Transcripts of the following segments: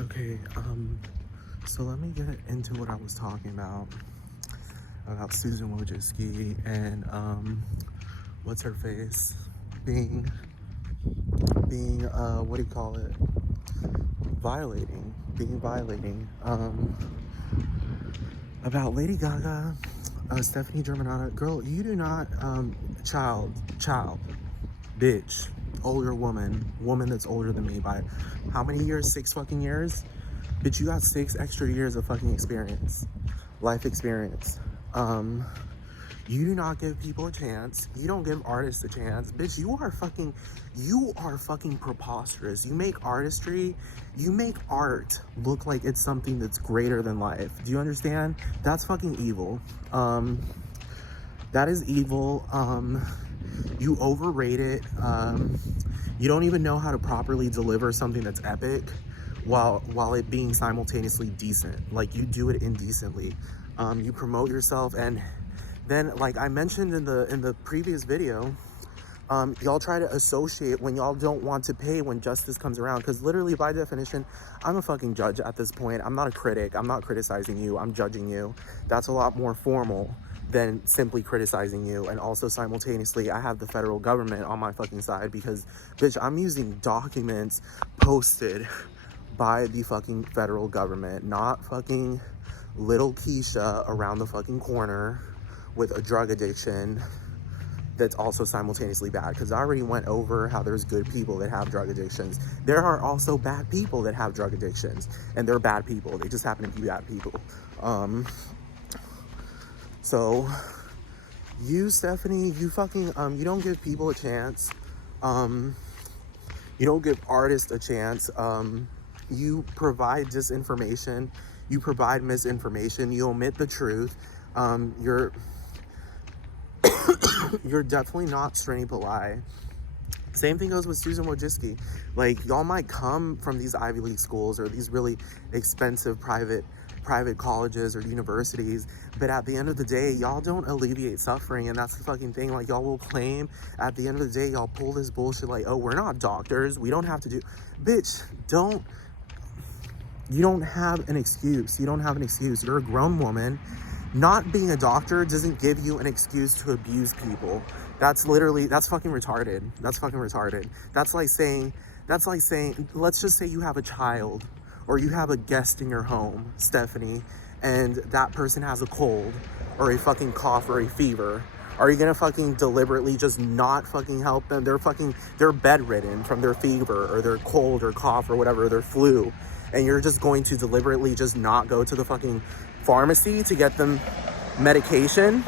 Okay, so let me get into what I was talking about Susan Wojcicki and, what's her face, being, what do you call it, violating, about Lady Gaga, Stephanie Germanotta. Girl, you do not, child, bitch, older woman that's older than me by how many years? 6 fucking years? Bitch, you got 6 extra years of fucking experience, life experience. Um, you do not give people a chance. You don't give artists a chance. Bitch, you are fucking preposterous. You make artistry, you make art look like it's something that's greater than life. Do you understand? That's fucking evil. That is evil. You overrate it. You don't even know how to properly deliver something that's epic while it being simultaneously decent. Like, you do it indecently. You promote yourself, and then, like I mentioned in the previous video, y'all try to associate when y'all don't want to pay when justice comes around, because literally, by definition, I'm a fucking judge at this point. I'm not a critic. I'm not criticizing you. I'm judging you. That's a lot more formal than simply criticizing you. And also, simultaneously, I have the federal government on my fucking side, because, bitch, I'm using documents posted by the fucking federal government, not fucking little Keisha around the fucking corner with a drug addiction that's also simultaneously bad. Because I already went over how there's good people that have drug addictions. There are also bad people that have drug addictions, and they're bad people. They just happen to be bad people. So you, Stephanie, you fucking, you don't give people a chance. You don't give artists a chance. You provide disinformation. You provide misinformation. You omit the truth. You're you're definitely not Srini Pillai. Same thing goes with Susan Wojcicki. Like, y'all might come from these Ivy League schools or these really expensive private colleges or universities, but at the end of the day, y'all don't alleviate suffering. And that's the fucking thing. Like, y'all will claim at the end of the day, y'all pull this bullshit like, oh, we're not doctors, we don't have to do. Bitch, you don't have an excuse. You're a grown woman. Not being a doctor doesn't give you an excuse to abuse people. That's fucking retarded. That's like saying, let's just say you have a child or you have a guest in your home, Stephanie, and that person has a cold or a fucking cough or a fever. Are you gonna fucking deliberately just not fucking help them? They're bedridden from their fever or their cold or cough or whatever, their flu. And you're just going to deliberately just not go to the fucking pharmacy to get them medication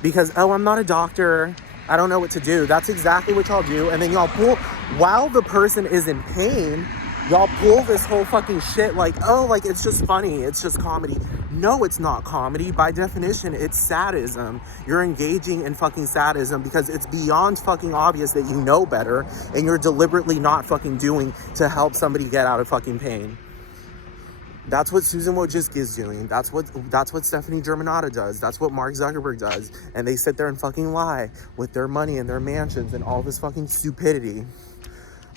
because, oh, I'm not a doctor, I don't know what to do. That's exactly what y'all do. And then y'all pull, while the person is in pain, y'all pull this whole fucking shit like, oh, like, it's just funny, it's just comedy. No, it's not comedy. By definition, it's sadism. You're engaging in fucking sadism because it's beyond fucking obvious that you know better and you're deliberately not fucking doing to help somebody get out of fucking pain. That's what Susan Wojcicki is doing. That's what Stephanie Germanotta does. That's what Mark Zuckerberg does. And they sit there and fucking lie with their money and their mansions and all this fucking stupidity.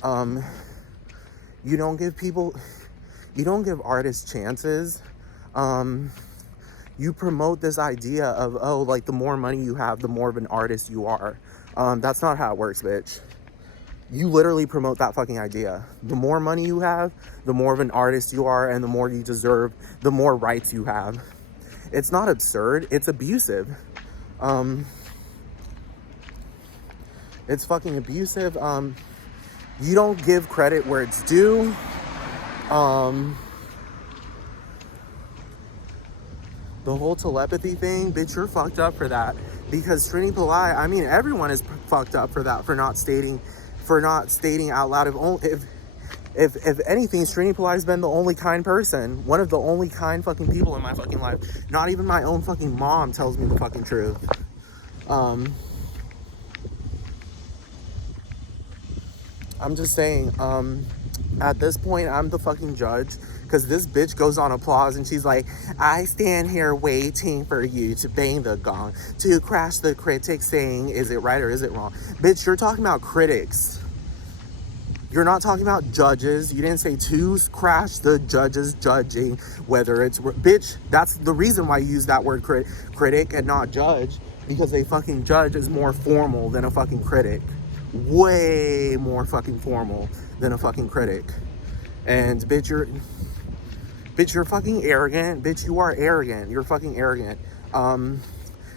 You don't give artists chances. You promote this idea of, oh, like, the more money you have, the more of an artist you are. That's not how it works, bitch. You literally promote that fucking idea. The more money you have, the more of an artist you are, and the more you deserve, the more rights you have. It's not absurd, it's abusive. It's fucking abusive. You don't give credit where it's due. The whole telepathy thing, bitch, you're fucked up for that. Because Srini Pillai, I mean, everyone is fucked up for that, for not stating out loud. If anything, Srini Pillai's been the only kind person, one of the only kind fucking people in my fucking life. Not even my own fucking mom tells me the fucking truth. I'm just saying, at this point, I'm the fucking judge, because this bitch goes on applause and she's like, I stand here waiting for you to bang the gong, to crash the critic saying, is it right or is it wrong? Bitch, you're talking about critics. You're not talking about judges. You didn't say to crash the judges judging whether it's... Bitch, that's the reason why you use that word critic and not judge, because a fucking judge is more formal than a fucking critic. Way more fucking formal than a fucking critic. And bitch, you're fucking arrogant. Bitch, you are arrogant. You're fucking arrogant.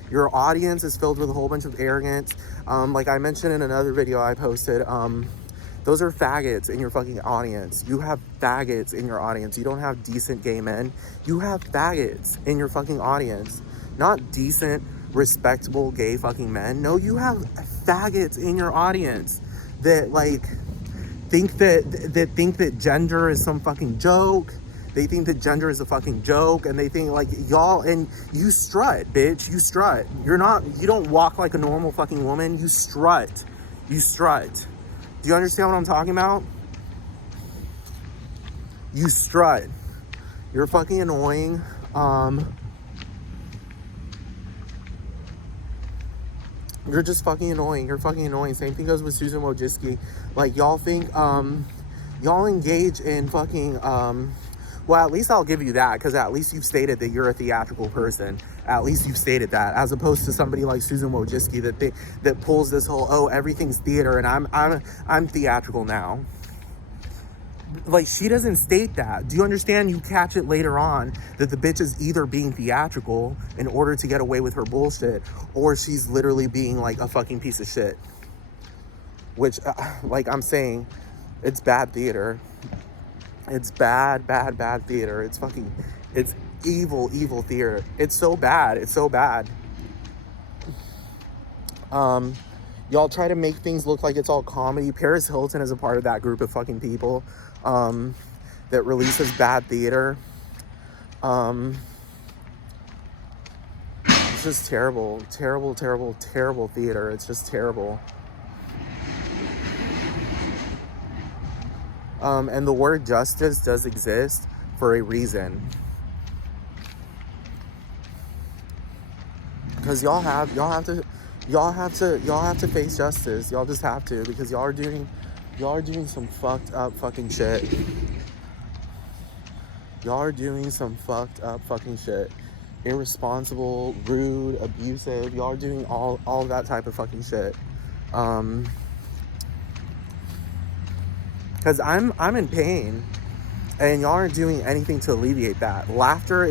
Your audience is filled with a whole bunch of arrogance. Like I mentioned in another video I posted, those are faggots in your fucking audience. You have faggots in your audience. You don't have decent gay men. You have faggots in your fucking audience. Not decent, respectable gay fucking men. No, you have faggots in your audience that like think that gender is some fucking joke. They think that gender is a fucking joke, and they think like y'all, and you strut, bitch. You strut. You don't walk like a normal fucking woman. You strut. You strut. Do you understand what I'm talking about? You strut. You're fucking annoying. You're just fucking annoying. You're fucking annoying. Same thing goes with Susan Wojcicki. Like, y'all think, y'all engage in fucking, well, at least I'll give you that, because at least you've stated that you're a theatrical person. At least you've stated that, as opposed to somebody like Susan Wojcicki that pulls this whole, oh, everything's theater and I'm theatrical now. Like, she doesn't state that. Do you understand? You catch it later on that the bitch is either being theatrical in order to get away with her bullshit, or she's literally being like a fucking piece of shit. Which, like I'm saying, it's bad theater. It's bad theater. It's fucking, it's evil theater. It's so bad. It's so bad. Y'all try to make things look like it's all comedy. Paris Hilton is a part of that group of fucking people that releases bad theater. It's just terrible theater. It's just terrible. And the word justice does exist for a reason. Because y'all have to face justice. Y'all just have to, because y'all are doing some fucked up fucking shit. Y'all are doing some fucked up fucking shit. Irresponsible, rude, abusive. Y'all are doing all of that type of fucking shit. Because I'm in pain, and y'all aren't doing anything to alleviate that. Laughter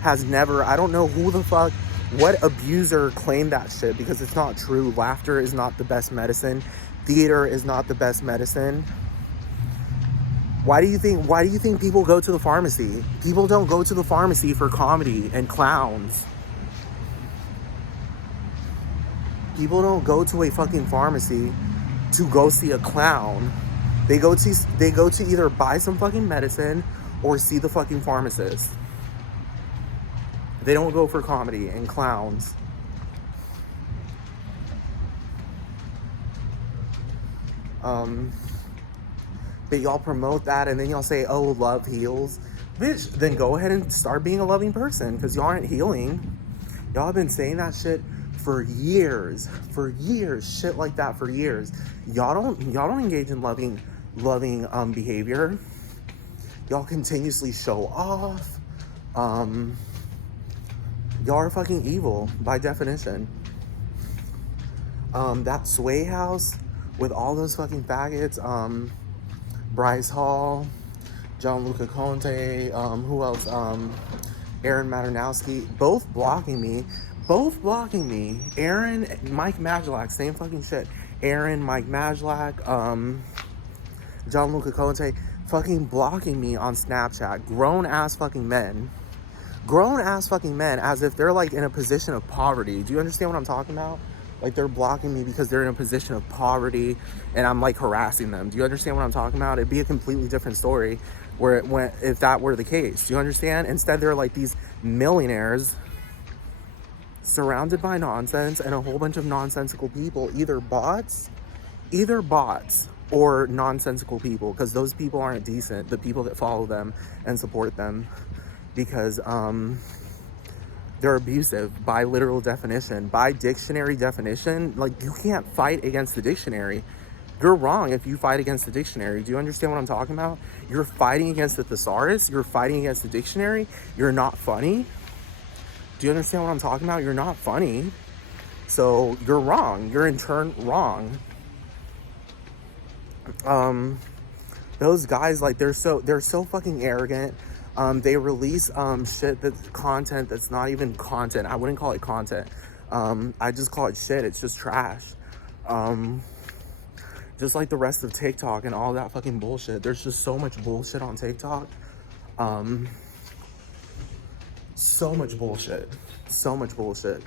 has never, I don't know who the fuck, what abuser claimed that shit, because it's not true. Laughter is not the best medicine. Theater is not the best medicine. Why do you think people go to the pharmacy? People don't go to the pharmacy for comedy and clowns. People don't go to a fucking pharmacy to go see a clown. They go to either buy some fucking medicine or see the fucking pharmacist. They don't go for comedy and clowns. But y'all promote that, and then y'all say, oh, love heals. Bitch, then go ahead and start being a loving person, because y'all aren't healing. Y'all have been saying that shit for years, shit like that for years. Y'all don't engage in loving behavior. Y'all continuously show off. Y'all are fucking evil by definition. That Sway House with all those fucking faggots, Bryce Hall, Gianluca Conte, who else? Aaron Maternowski, both blocking me. Aaron, Mike Majlak, same fucking shit. Aaron, Mike Majlak, Gianluca Conte, fucking blocking me on Snapchat. Grown ass fucking men, as if they're like in a position of poverty. Do you understand what I'm talking about? Like, they're blocking me because they're in a position of poverty and I'm like harassing them. Do you understand what I'm talking about? It'd be a completely different story if that were the case. Do you understand? Instead, they're like these millionaires surrounded by nonsense and a whole bunch of nonsensical people, either bots or nonsensical people, because those people aren't decent, the people that follow them and support them, because they're abusive by literal definition, by dictionary definition. Like, you can't fight against the dictionary. You're wrong if you fight against the dictionary. Do you understand what I'm talking about? You're fighting against the thesaurus. You're fighting against the dictionary. You're not funny. Do you understand what I'm talking about? You're not funny. So you're wrong. You're in turn wrong. Those guys, like, they're so fucking arrogant. They release shit that's content that's not even content. I wouldn't call it content. I just call it shit. It's just trash. Just like the rest of TikTok and all that fucking bullshit. There's just so much bullshit on TikTok. So much bullshit. So much bullshit.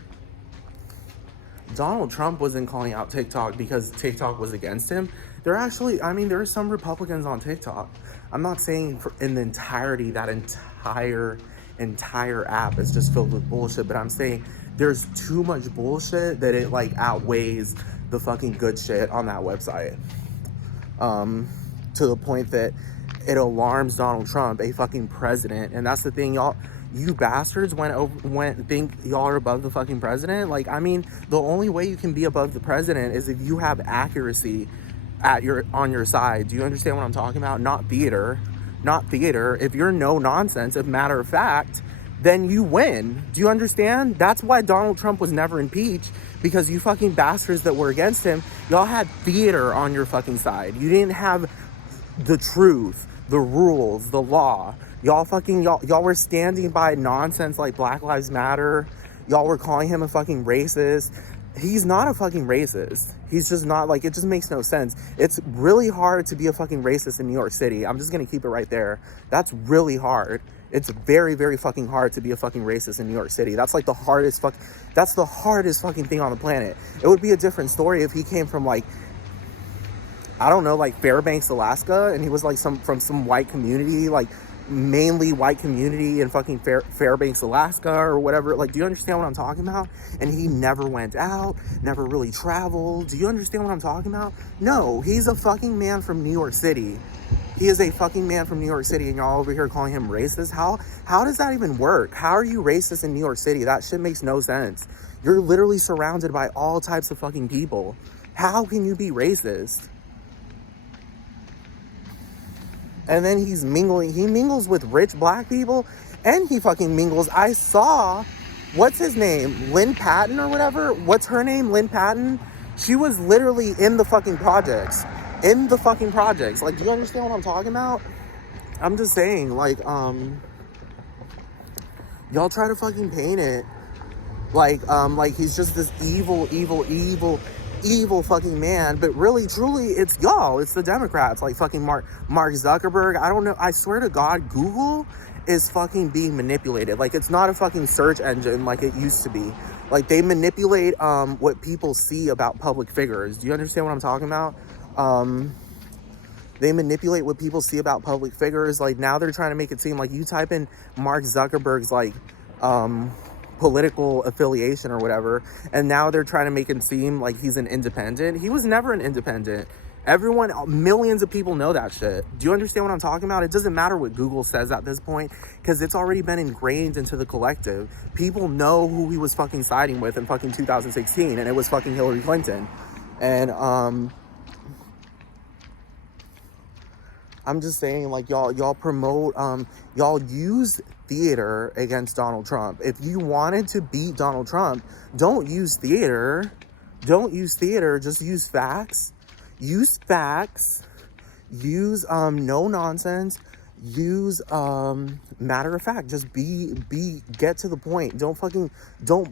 Donald Trump wasn't calling out TikTok because TikTok was against him. There are some Republicans on TikTok. I'm not saying in the entirety that entire app is just filled with bullshit, but I'm saying there's too much bullshit that it like outweighs the fucking good shit on that website. To the point that it alarms Donald Trump, a fucking president. And that's the thing, y'all. You bastards think y'all are above the fucking president. Like, I mean, the only way you can be above the president is if you have accuracy on your side. Do you understand what I'm talking about? Not theater. If you're no nonsense, if matter of fact, then you win. Do you understand? That's why Donald Trump was never impeached, because you fucking bastards that were against him, y'all had theater on your fucking side. You didn't have the truth, the rules, the law. Y'all were standing by nonsense like Black Lives Matter. Y'all were calling him a fucking racist. He's not a fucking racist. He's just not, like, it just makes no sense. It's really hard to be a fucking racist in New York City. I'm just gonna keep it right there. That's really hard. It's very, very fucking hard to be a fucking racist in New York City. That's like the hardest fucking thing on the planet. It would be a different story if he came from, like, I don't know, like Fairbanks, Alaska, and he was like from some white community, like mainly white community in fucking Fairbanks, Alaska, or whatever. Like, do you understand what I'm talking about? And he never went out, never really traveled. Do you understand what I'm talking about? No, he's a fucking man from New York City. He is a fucking man from New York City, and y'all over here calling him racist? How does that even work? How are you racist in New York City? That shit makes no sense. You're literally surrounded by all types of fucking people. How can you be racist? And then he mingles with rich black people, and he fucking mingles. I saw, what's his name? Lynn Patton or whatever? What's her name? Lynn Patton? She was literally in the fucking projects. Like, do you understand what I'm talking about? I'm just saying, like, y'all try to fucking paint it like he's just this evil fucking man, but really, truly, it's y'all. It's the Democrats, like fucking Mark Zuckerberg. I don't know. I swear to God, Google is fucking being manipulated. Like, it's not a fucking search engine like it used to be. Like, they manipulate what people see about public figures. Do you understand what I'm talking about? They manipulate what people see about public figures. Like, now they're trying to make it seem like you type in Mark Zuckerberg's like political affiliation or whatever, and now they're trying to make him seem like he's an independent. He was never an independent. Millions of people know that shit. Do you understand what I'm talking about? It doesn't matter what Google says at this point, because it's already been ingrained into the collective. People know who he was fucking siding with in fucking 2016, and it was fucking Hillary Clinton. And I'm just saying, like, y'all promote, y'all use theater against Donald Trump. If you wanted to beat Donald Trump, don't use theater. Just use facts. Use no nonsense. Use matter of fact. Just get to the point. Don't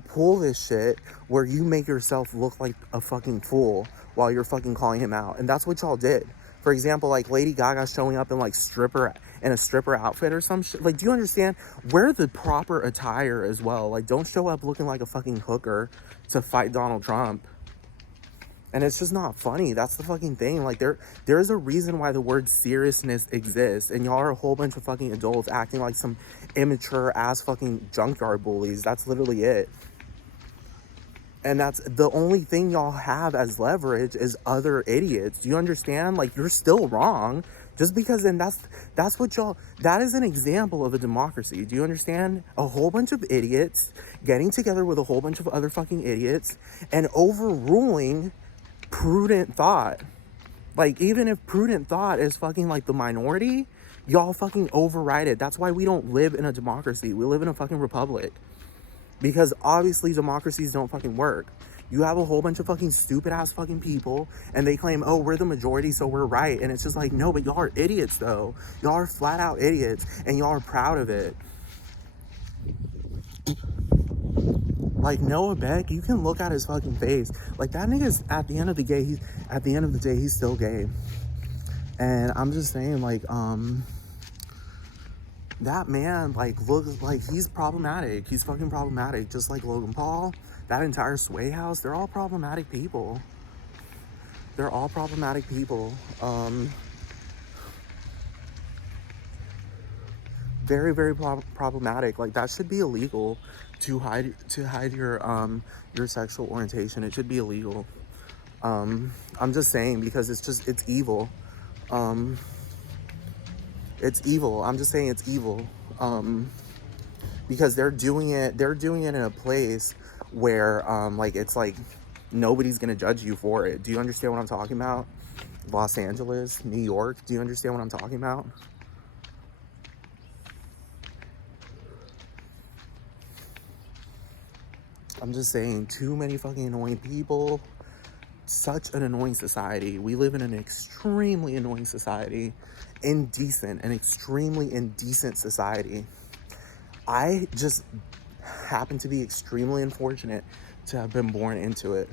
pull this shit where you make yourself look like a fucking fool while you're fucking calling him out. And that's what y'all did. For example, like Lady Gaga showing up in like a stripper outfit or some shit. Like, do you understand? Wear the proper attire as well. Like, don't show up looking like a fucking hooker to fight Donald Trump. And it's just not funny. That's the fucking thing. Like, there's a reason why the word seriousness exists, and y'all are a whole bunch of fucking adults acting like some immature ass fucking junkyard bullies. That's literally it. And that's the only thing y'all have as leverage is other idiots. Do you understand? Like, you're still wrong. Just because, then that's what y'all, that is an example of a democracy. Do you understand? A whole bunch of idiots getting together with a whole bunch of other fucking idiots and overruling prudent thought. Like, even if prudent thought is fucking like the minority, y'all fucking override it. That's why we don't live in a democracy. We live in a fucking republic. Because obviously democracies don't fucking work. You have a whole bunch of fucking stupid ass fucking people and they claim, oh, we're the majority, so we're right. And it's just like, no, but y'all are idiots though. Y'all are flat out idiots and y'all are proud of it. Like Noah Beck, you can look at his fucking face. Like that nigga's at the end of the day, he's still gay. And I'm just saying, like, that man, like, looks like he's problematic. He's fucking problematic. Just like Logan Paul, that entire Sway house, they're all problematic people. They're all problematic people. Very, very problematic. Like that should be illegal to hide your sexual orientation. It should be illegal. I'm just saying because it's evil. It's evil. I'm just saying it's evil. Because they're doing it in a place where like it's like nobody's gonna judge you for it. Do you understand what I'm talking about? Los Angeles, New York, do you understand what I'm talking about? I'm just saying, too many fucking annoying people. Such an annoying society. We live in an extremely annoying society. An extremely indecent society. I just happen to be extremely unfortunate to have been born into it.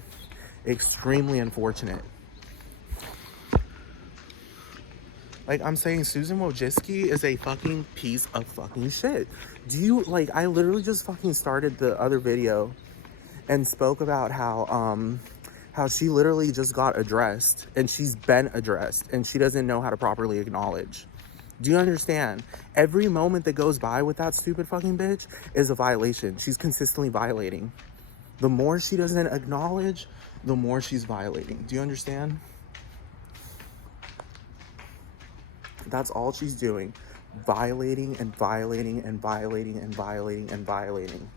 Extremely unfortunate. Like, I'm saying Susan Wojcicki is a fucking piece of fucking shit. Do you, like, I literally just fucking started the other video and spoke about how she literally just got addressed and she's been addressed and she doesn't know how to properly acknowledge. Do you understand? Every moment that goes by with that stupid fucking bitch is a violation. She's consistently violating. The more she doesn't acknowledge, the more she's violating. Do you understand? That's all she's doing. Violating and violating and violating and violating and violating.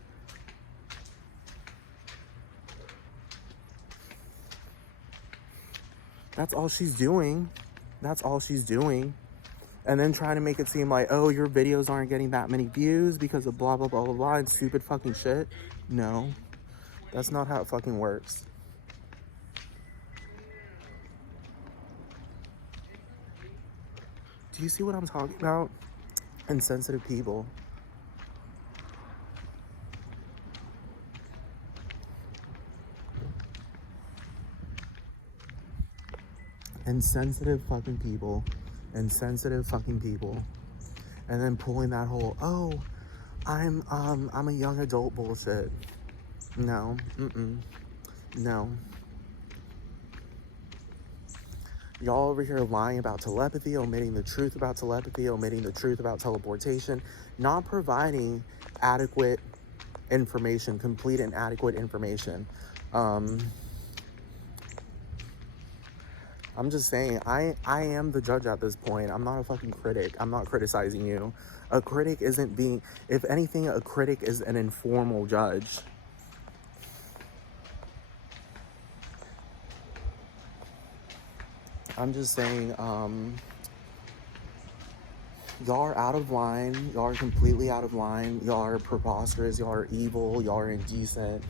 That's all she's doing. That's all she's doing. And then trying to make it seem like, oh, your videos aren't getting that many views because of blah, blah, blah, blah, blah, and stupid fucking shit. No, that's not how it fucking works. Do you see what I'm talking about? Insensitive people. Insensitive fucking people. Insensitive fucking people. And then pulling that whole, oh, I'm a young adult bullshit. No, no. Y'all over here lying about telepathy, omitting the truth about telepathy, omitting the truth about teleportation, not providing adequate information, complete and adequate information. I'm just saying, I am the judge at this point. I'm not a fucking critic. I'm not criticizing you. A critic isn't being, if anything, a critic is an informal judge. I'm just saying, y'all are out of line. Y'all are completely out of line. Y'all are preposterous. Y'all are evil. Y'all are indecent.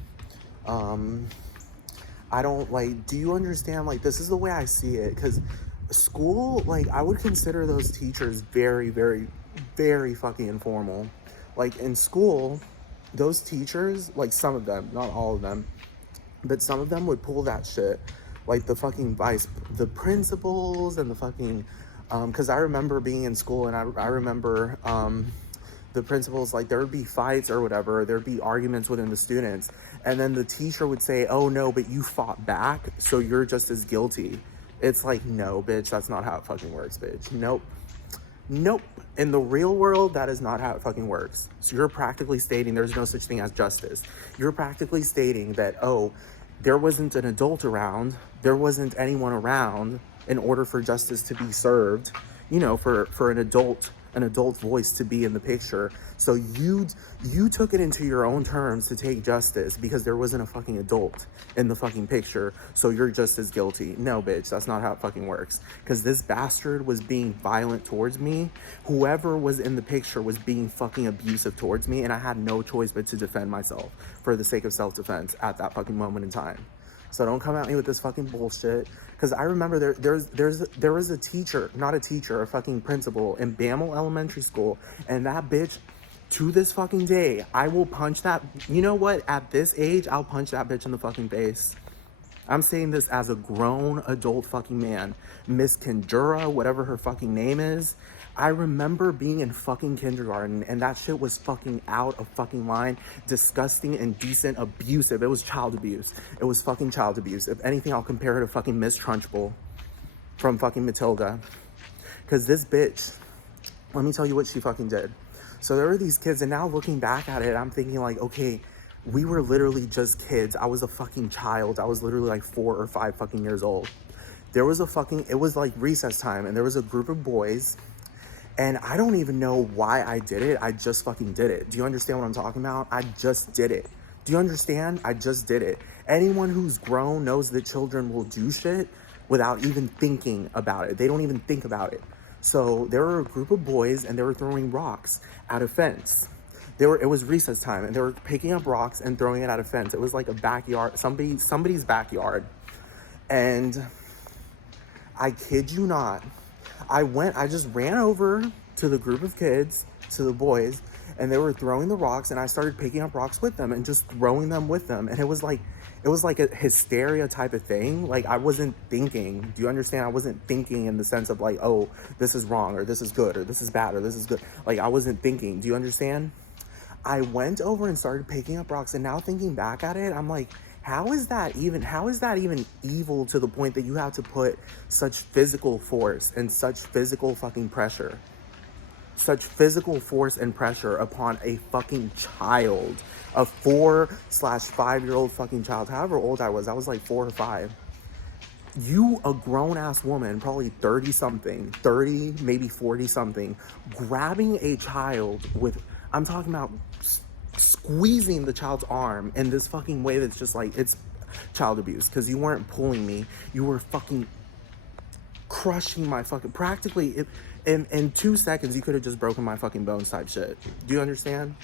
I don't, like, do you understand? Like, this is the way I see it. Because school, like, I would consider those teachers very, very, very fucking informal. Like, in school, those teachers, like, some of them, not all of them, but some of them would pull that shit. Like, the fucking the principals and the fucking, because I remember being in school and I remember, the principals, like, there would be fights or whatever, there'd be arguments within the students, and then the teacher would say, oh no, but you fought back, so you're just as guilty. It's like, no, bitch, that's not how it fucking works, bitch. Nope. In the real world, that is not how it fucking works. So you're practically stating there's no such thing as justice. You're practically stating that, oh, there wasn't an adult around, there wasn't anyone around in order for justice to be served, you know, for an adult an adult voice to be in the picture. So you took it into your own terms to take justice because there wasn't a fucking adult in the fucking picture, so you're just as guilty. No, bitch, that's not how it fucking works. Because this bastard was being violent towards me. Whoever was in the picture was being fucking abusive towards me, and I had no choice but to defend myself for the sake of self-defense at that fucking moment in time. So don't come at me with this fucking bullshit. Because I remember there was a teacher, not a teacher, a fucking principal in Bammel Elementary School, and that bitch, to this fucking day, I will punch that. You know what? At this age, I'll punch that bitch in the fucking face. I'm saying this as a grown adult fucking man. Miss Kendura, whatever her fucking name is. I remember being in fucking kindergarten and that shit was fucking out of fucking line, disgusting, indecent, abusive. It was child abuse. It was fucking child abuse. If anything, I'll compare her to fucking Miss Trunchbull from fucking Matilda. Because this bitch, let me tell you what she fucking did. So there were these kids, and now looking back at it, I'm thinking like, okay, we were literally just kids. I was a fucking child. I was literally like 4 or 5 fucking years old. There was it was like recess time, and there was a group of boys, and I don't even know why I did it. I just fucking did it. Do you understand what I'm talking about? I just did it. Do you understand? I just did it. Anyone who's grown knows that children will do shit without even thinking about it. They don't even think about it. So there were a group of boys, and they were throwing rocks at a fence. It was recess time, and they were picking up rocks and throwing it at a fence. It was like a backyard, somebody's backyard. And I kid you not, I just ran over to the group of kids, to the boys, and they were throwing the rocks, and I started picking up rocks with them and just throwing them with them. And it was like a hysteria type of thing. Like, I wasn't thinking. Do you understand? I wasn't thinking in the sense of like, oh, this is wrong, or this is good, or this is bad, or this is good. Like, I wasn't thinking. Do you understand? I went over and started picking up rocks, and now thinking back at it, I'm like, how is that even evil to the point that you have to put such physical force and such physical fucking pressure, such physical force and pressure upon a fucking child, a 4/5-year-old fucking child, however old I was like 4 or 5. You, a grown-ass woman, probably 30-something, 30, maybe 40-something, grabbing a child with, I'm talking about squeezing the child's arm in this fucking way that's just like, it's child abuse, because you weren't pulling me, you were fucking crushing my fucking, practically, in 2 seconds, you could have just broken my fucking bones type shit. Do you understand?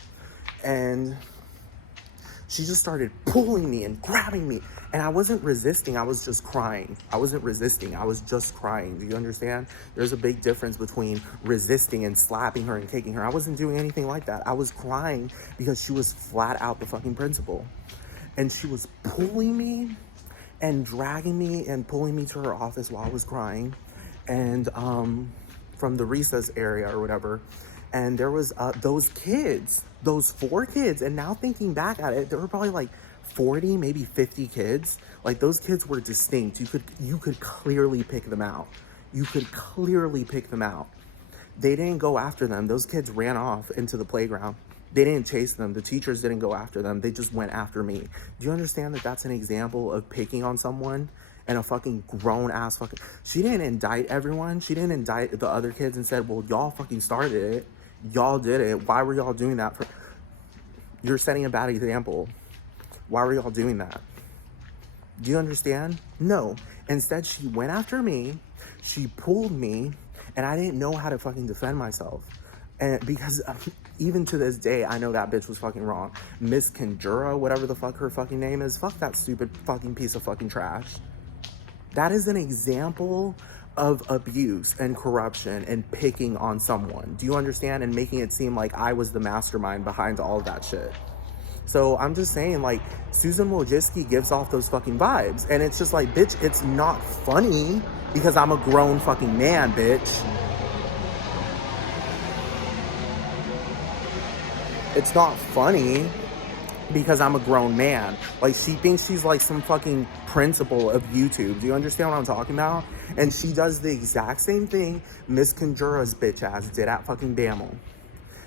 And she just started pulling me and grabbing me, and I wasn't resisting, I was just crying. I wasn't resisting, I was just crying. Do you understand? There's a big difference between resisting and slapping her and kicking her. I wasn't doing anything like that. I was crying because she was flat out the fucking principal. And she was pulling me and dragging me and pulling me to her office while I was crying. And from the recess area or whatever. And there was those kids, those 4 kids. And now thinking back at it, there were probably like 40, maybe 50 kids. Like, those kids were distinct. You could clearly pick them out. You could clearly pick them out. They didn't go after them. Those kids ran off into the playground. They didn't chase them. The teachers didn't go after them. They just went after me. Do you understand that that's an example of picking on someone? And a fucking grown-ass fucking... She didn't indict everyone. She didn't indict the other kids and said, well, y'all fucking started it. Y'all did it. Why were y'all doing that? You're setting a bad example. Why were y'all doing that? Do you understand? No. Instead, she went after me. She pulled me. And I didn't know how to fucking defend myself. And because even to this day, I know that bitch was fucking wrong. Miss Kendura, whatever the fuck her fucking name is. Fuck that stupid fucking piece of fucking trash. That is an example of abuse and corruption and picking on someone. Do you understand? And making it seem like I was the mastermind behind all of that shit. So I'm just saying, like, Susan Wojcicki gives off those fucking vibes. And it's just like, bitch, it's not funny because I'm a grown fucking man, bitch. It's not funny because I'm a grown man. Like, she thinks she's like some fucking principal of YouTube. Do you understand what I'm talking about? And she does the exact same thing Miss Kendura's bitch ass did at fucking Bammel.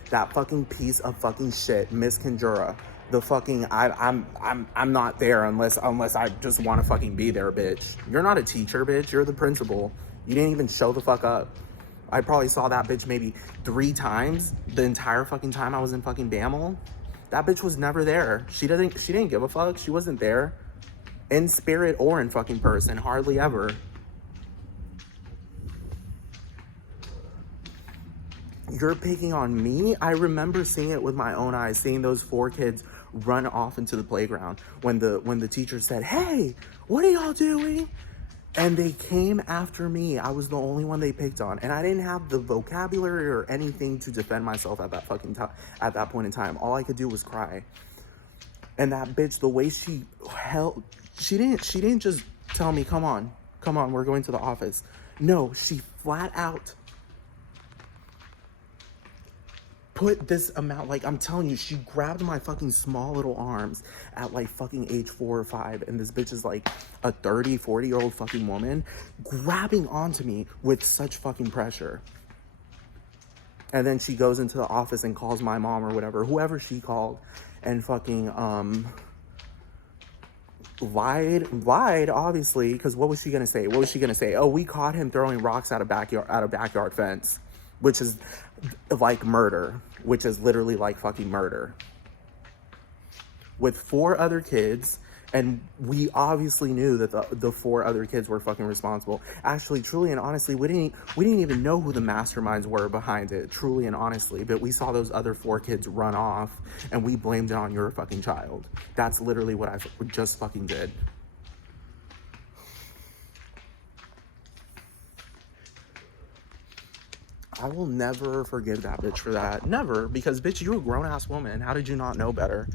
That fucking piece of fucking shit, Miss Kendura. The fucking, I'm not there unless I just want to fucking be there, bitch. You're not a teacher, bitch. You're the principal. You didn't even show the fuck up. I probably saw that bitch maybe 3 times the entire fucking time I was in fucking Bamel. That bitch was never there. She didn't give a fuck. She wasn't there. In spirit or in fucking person. Hardly ever. You're picking on me? I remember seeing it with my own eyes, seeing those 4 kids run off into the playground when the teacher said, "Hey, what are y'all doing?" And they came after me. I was the only one they picked on. And I didn't have the vocabulary or anything to defend myself at that fucking time. At that point in time, all I could do was cry. And that bitch, the way she held, she didn't just tell me, come on, we're going to the office. No, she flat out put this amount, like, I'm telling you, she grabbed my fucking small little arms at like fucking age 4 or 5, and this bitch is like a 40-year-old fucking woman grabbing onto me with such fucking pressure. And then she goes into the office and calls my mom or whatever, whoever she called, and fucking lied obviously, because what was she gonna say? Oh, we caught him throwing rocks at a backyard fence, which is like murder, which is literally like fucking murder, with 4 other kids. And we obviously knew that the 4 other kids were fucking responsible. Actually, truly and honestly, we didn't even know who the masterminds were behind it, truly and honestly. But we saw those other 4 kids run off, and we blamed it on your fucking child. That's literally what I just fucking did. I will never forgive that bitch for that. Never. Because, bitch, you're a grown-ass woman. How did you not know better?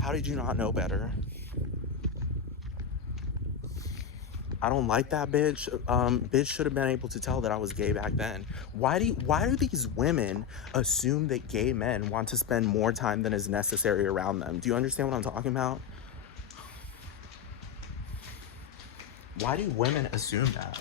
How did you not know better? I don't like that bitch. Bitch should have been able to tell that I was gay back then. Why do these women assume that gay men want to spend more time than is necessary around them? Do you understand what I'm talking about? Why do women assume that?